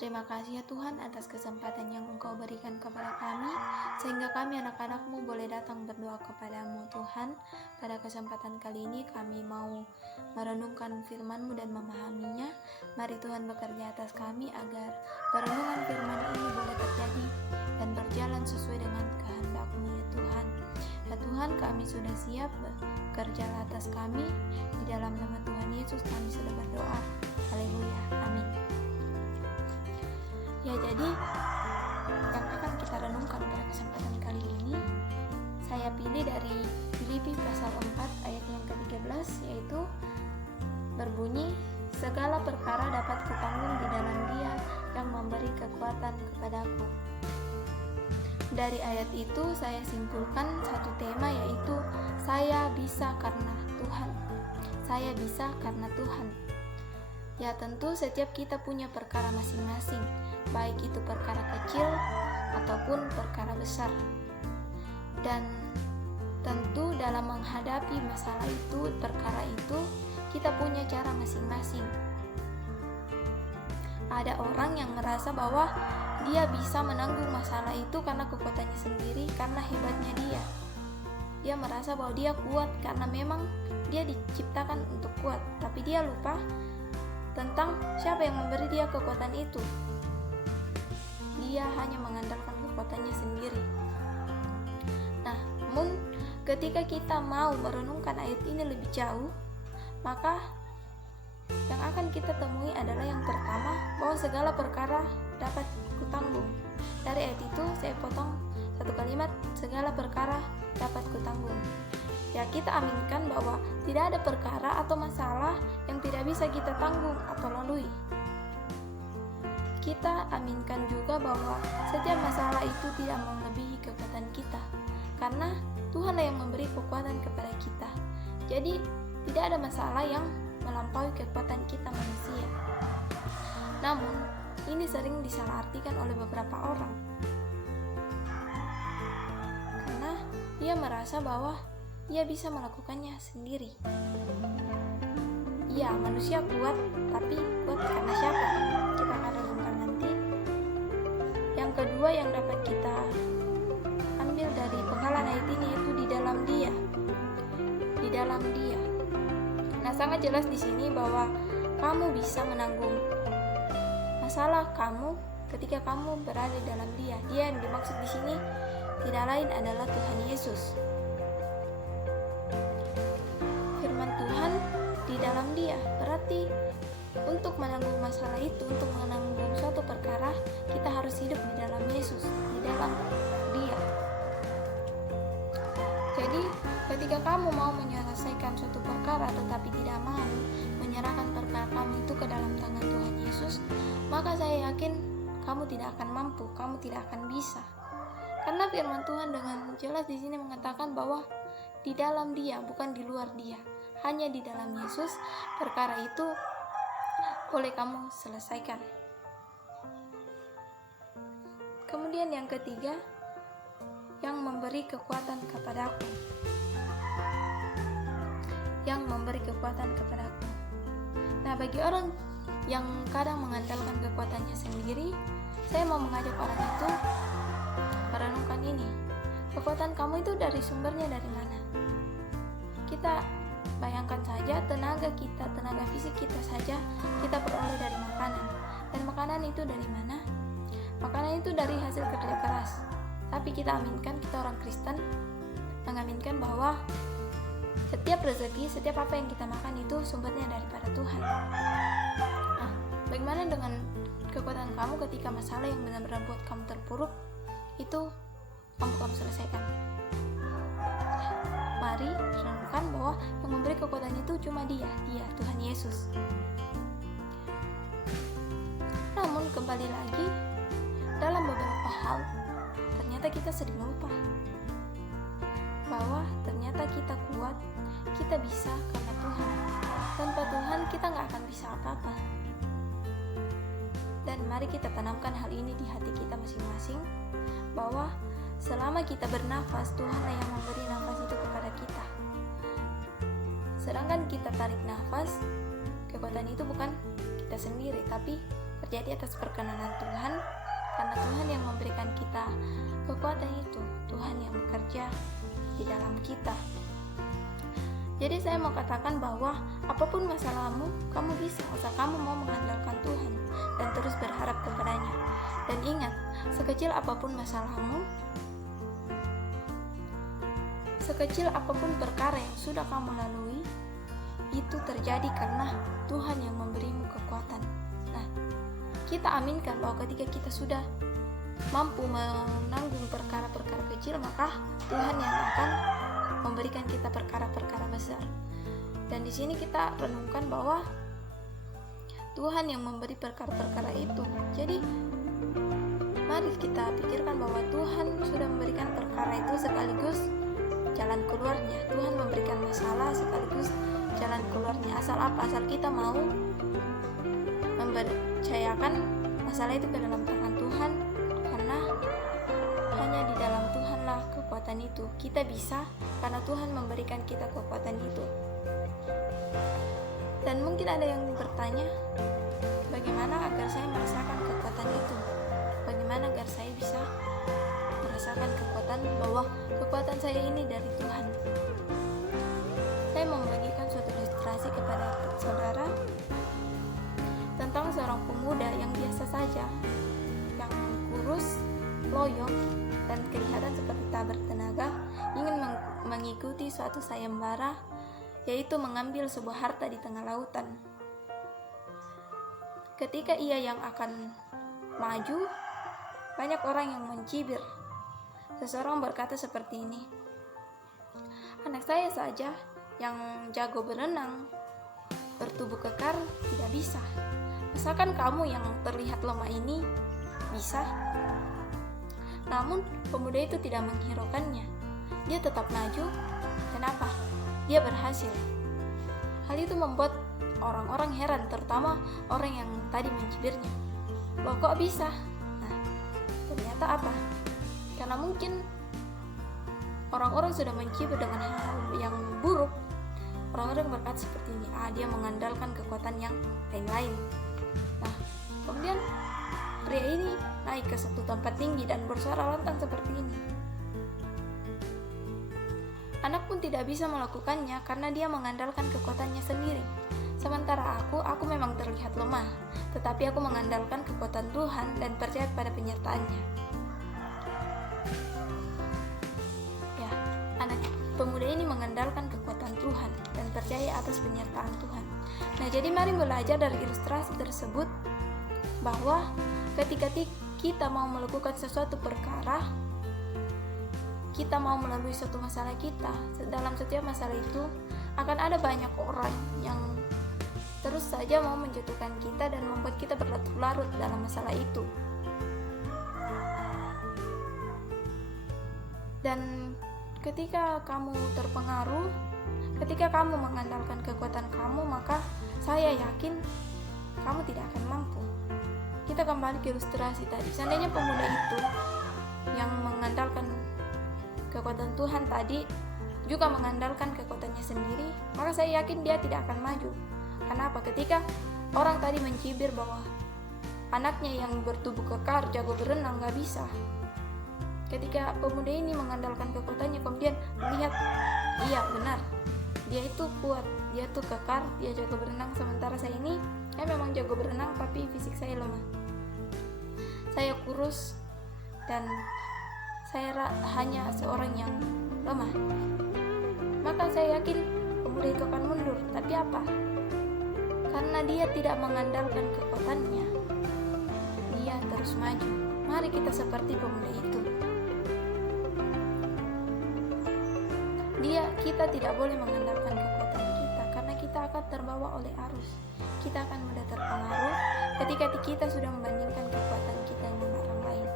Terima kasih ya Tuhan atas kesempatan yang Engkau berikan kepada kami, sehingga kami anak-anak-Mu boleh datang berdoa kepada-Mu Tuhan. Pada kesempatan kali ini kami mau merenungkan firman-Mu dan memahaminya. Mari Tuhan bekerja atas kami agar perenungan firman ini boleh terjadi dan berjalan sesuai dengan kehendak-Mu ya Tuhan. Ya Tuhan, kami sudah siap bekerja atas kami. Di dalam nama Tuhan Yesus kami sudah berdoa. Haleluya, amin. Ya, jadi yang akan kita renungkan pada kesempatan kali ini saya pilih dari Filipi pasal 4 ayat yang ke-13, yaitu berbunyi, segala perkara dapat kutanggung di dalam Dia yang memberi kekuatan kepadaku. Dari ayat itu saya simpulkan satu tema, yaitu saya bisa karena Tuhan. Saya bisa karena Tuhan. Ya, tentu setiap kita punya perkara masing-masing, baik itu perkara kecil ataupun perkara besar. Dan tentu dalam menghadapi masalah itu, perkara itu, kita punya cara masing-masing. Ada orang yang merasa bahwa dia bisa menanggung masalah itu karena kekuatannya sendiri, karena hebatnya dia. Dia merasa bahwa dia kuat karena memang dia diciptakan untuk kuat, tapi dia lupa tentang siapa yang memberi dia kekuatan itu. Dia hanya mengandalkan kekuatannya sendiri. Nah, namun ketika kita mau merenungkan ayat ini lebih jauh, maka yang akan kita temui adalah yang pertama, bahwa segala perkara dapat kutanggung. Dari ayat itu saya potong satu kalimat, segala perkara dapat kutanggung. Ya, kita aminkan bahwa tidak ada perkara atau masalah yang tidak bisa kita tanggung atau lalui. Kita aminkan juga bahwa setiap masalah itu tidak melebihi kekuatan kita, karena Tuhanlah yang memberi kekuatan kepada kita. Jadi tidak ada masalah yang melampaui kekuatan kita manusia. Namun ini sering disalahartikan oleh beberapa orang, karena ia merasa bahwa ia bisa melakukannya sendiri. Iya, manusia kuat, tapi kuat karena siapa? Kita akan renungkan nanti. Yang kedua yang dapat kita ambil dari penggalan ayat ini, yaitu di dalam Dia. Di dalam Dia. Nah, sangat jelas di sini bahwa kamu bisa menanggung masalah kamu ketika kamu berada di dalam Dia. Dia yang dimaksud di sini tidak lain adalah Tuhan Yesus. Firman Tuhan di dalam Dia berarti untuk menanggung masalah itu, untuk menanggung suatu perkara, kita harus hidup di dalam Yesus, di dalam Dia. Jadi ketika kamu mau menyelesaikan suatu perkara tetapi tidak mau menyerahkan perkara kamu itu ke dalam tangan Tuhan Yesus, maka saya yakin kamu tidak akan mampu, kamu tidak akan bisa. Karena firman Tuhan dengan jelas di sini mengatakan bahwa di dalam Dia, bukan di luar Dia. Hanya di dalam Yesus perkara itu boleh kamu selesaikan. Kemudian yang ketiga, yang memberi kekuatan kepadaku. Yang memberi kekuatan kepadaku. Nah, bagi orang yang kadang mengandalkan kekuatannya sendiri, saya mau mengajak orang itu merenungkan ini. Kekuatan kamu itu dari sumbernya dari mana? Kita bayangkan saja tenaga kita, tenaga fisik kita saja kita peroleh dari makanan. Dan makanan itu dari mana? Makanan itu dari hasil kerja keras. Tapi kita aminkan, kita orang Kristen mengaminkan bahwa setiap rezeki, setiap apa yang kita makan itu sumbernya daripada Tuhan. Nah, bagaimana dengan kekuatan kamu ketika masalah yang benar-benar buat kamu terpuruk itu mampu kamu selesaikan? Mari renungkan bahwa yang memberi kekuatan itu cuma Dia, Tuhan Yesus. Namun kembali lagi, dalam beberapa hal ternyata kita sering lupa bahwa ternyata kita kuat, kita bisa karena Tuhan. Tanpa Tuhan kita gak akan bisa apa-apa. Dan mari kita tanamkan hal ini di hati kita masing-masing, bahwa selama kita bernafas, Tuhanlah yang memberi nafas itu kepada kita. Sedangkan kita tarik nafas, kekuatan itu bukan kita sendiri, tapi terjadi atas perkenanan Tuhan, karena Tuhan yang memberikan kita kekuatan itu, Tuhan yang bekerja di dalam kita. Jadi saya mau katakan bahwa apapun masalahmu, kamu bisa asal kamu mau mengandalkan Tuhan dan terus berharap kepadanya. Dan ingat, sekecil apapun masalahmu, sekecil apapun perkara yang sudah kamu lalui, itu terjadi karena Tuhan yang memberimu kekuatan. Nah, kita aminkan bahwa ketika kita sudah mampu menanggung perkara-perkara kecil, maka Tuhan yang akan memberikan kita perkara-perkara besar. Dan di sini kita renungkan bahwa Tuhan yang memberi perkara-perkara itu. Jadi mari kita pikirkan bahwa Tuhan sudah memberikan perkara itu sekaligus jalan keluarnya. Tuhan memberikan masalah sekaligus jalan keluarnya. Asal apa? Asal kita mau mempercayakan masalah itu ke dalam tangan Tuhan, karena hanya di dalam Tuhanlah kekuatan itu. Kita bisa karena Tuhan memberikan kita kekuatan itu. Dan mungkin ada yang bertanya, bagaimana agar saya merasakan kekuatan itu? Bagaimana agar saya bisa merasakan kekuatan, bahwa kekuatan saya ini dari Tuhan? Saya mau membagikan suatu ilustrasi kepada saudara tentang seorang pemuda yang biasa saja, yang kurus, loyo, dan kelihatan seperti tak bertenaga, ingin mengikuti suatu sayembara, yaitu mengambil sebuah harta di tengah lautan. Ketika ia yang akan maju, banyak orang yang mencibir. Seseorang berkata seperti ini, "Anak saya saja yang jago berenang, bertubuh kekar, tidak bisa. Misalkan kamu yang terlihat lemah ini bisa?" Namun pemuda itu tidak menghiraukannya. Dia tetap maju. Kenapa? Dia berhasil. Hal itu membuat orang-orang heran, terutama orang yang tadi mencibirnya. Loh, kok bisa? Nah, ternyata apa? Karena mungkin orang-orang sudah mencibir dengan hal yang buruk. Orang-orang berkata seperti ini, dia mengandalkan kekuatan yang lain-lain. Nah, kemudian pria ini naik ke satu tempat tinggi dan bersuara lantang seperti ini. Anak pun tidak bisa melakukannya karena dia mengandalkan kekuatannya sendiri. Sementara aku memang terlihat lemah, tetapi aku mengandalkan kekuatan Tuhan dan percaya pada penyertaannya. Ya, anak pemuda ini mengandalkan kekuatan Tuhan dan percaya atas penyertaan Tuhan. Nah, jadi mari belajar dari ilustrasi tersebut bahwa ketika kita mau melakukan sesuatu perkara, kita mau melalui suatu masalah kita, dalam setiap masalah itu akan ada banyak orang yang terus saja mau menjatuhkan kita dan membuat kita berlarut-larut dalam masalah itu. Dan ketika kamu terpengaruh, ketika kamu mengandalkan kekuatan kamu, maka saya yakin kamu tidak akan mampu. Kita kembali ke ilustrasi tadi. Seandainya pemuda itu yang mengandalkan kekuatan Tuhan tadi juga mengandalkan kekuatannya sendiri, maka saya yakin dia tidak akan maju. Kenapa? Ketika orang tadi mencibir bahwa anaknya yang bertubuh kekar, jago berenang, gak bisa. Ketika pemuda ini mengandalkan kekuatannya, kemudian melihat, iya benar, dia itu kuat, dia tuh kekar, dia jago berenang. Sementara saya ini, saya memang jago berenang, tapi fisik saya lemah. Saya kurus dan saya hanya seorang yang lemah. Maka saya yakin pemuda itu akan mundur. Tapi apa? Karena dia tidak mengandalkan kekuatannya, dia terus maju. Mari kita seperti pemuda itu. Kita tidak boleh mengandalkan kekuatan kita, karena kita akan terbawa oleh arus. Kita akan mudah terpengaruh ketika kita sudah membandingkan kekuatan kita dengan orang lain.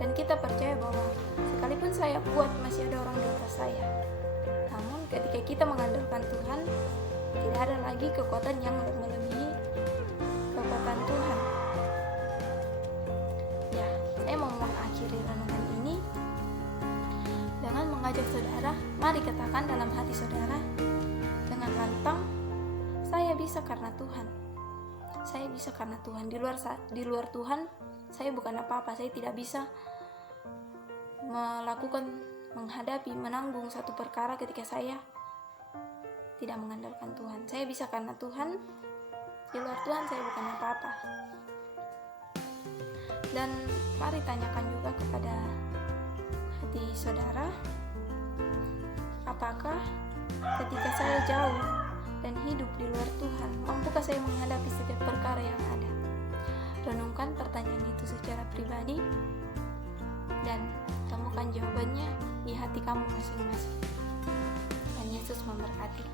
Dan kita percaya bahwa sekalipun saya kuat, masih ada orang di atas saya. Namun ketika kita mengandalkan Tuhan, tidak ada lagi kekuatan yang melebihi kekuatan Tuhan. Ya, saya mau mengakhiri renungan ini dengan mengajak saudara, mari katakan dalam hati saudara dengan lantang, saya bisa karena Tuhan. Saya bisa karena Tuhan. Di luar Tuhan, saya bukan apa-apa. Saya tidak bisa menanggung satu perkara ketika saya tidak mengandalkan Tuhan. Saya bisa karena Tuhan. Di luar Tuhan saya bukan apa-apa. Dan mari tanyakan juga kepada hati saudara, apakah ketika saya jauh dan hidup di luar Tuhan, mampukah saya menghadapi setiap perkara yang ada? Renungkan pertanyaan itu secara pribadi dan temukan jawabannya di hati kamu masing-masing. Tuhan Yesus memberkati.